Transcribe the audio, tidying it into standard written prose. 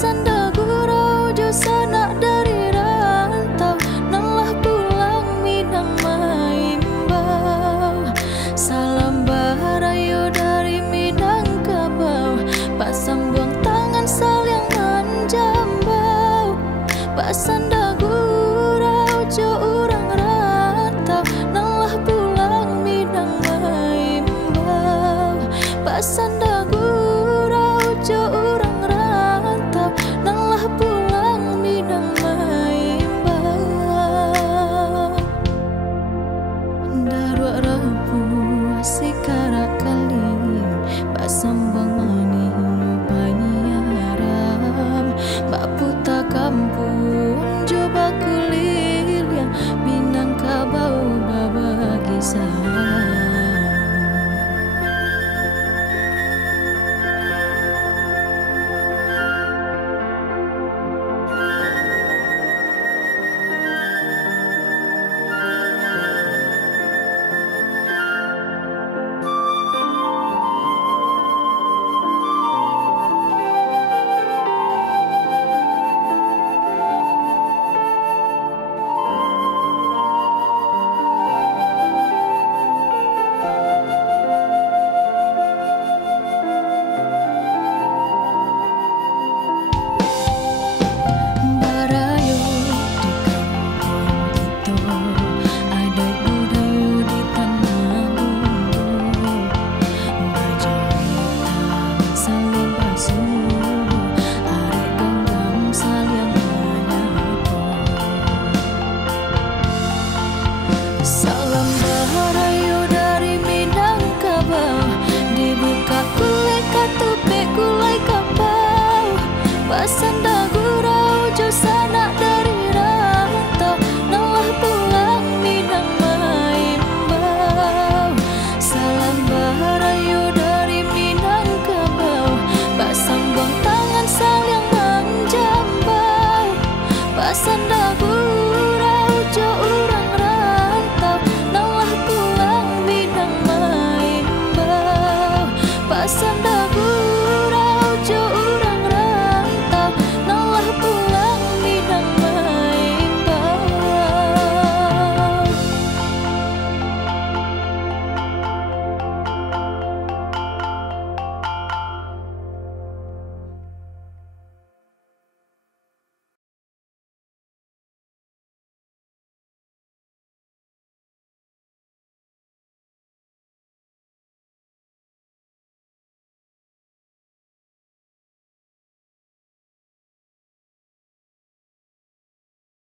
Pasanda gurau jo sanak dari rantau, nalah pulang Minang Maimbau. Salam barayo dari Minangkabau, pasang buang tangan saliangan jambau. Pasanda gurau jo urang rantau, nalah pulang Minang Maimbau. Pasanda gurau jo urang rantau, nalah pulang Minang Maimbau. Darua rabu asikarak kali, pasambang mani panyaram. Mbak puta kampung coba kuliliang, Minangkabau babagi sayang. Salam barayo dari Minangkabau, dibuka kulai katupe kulai kapau. Pasan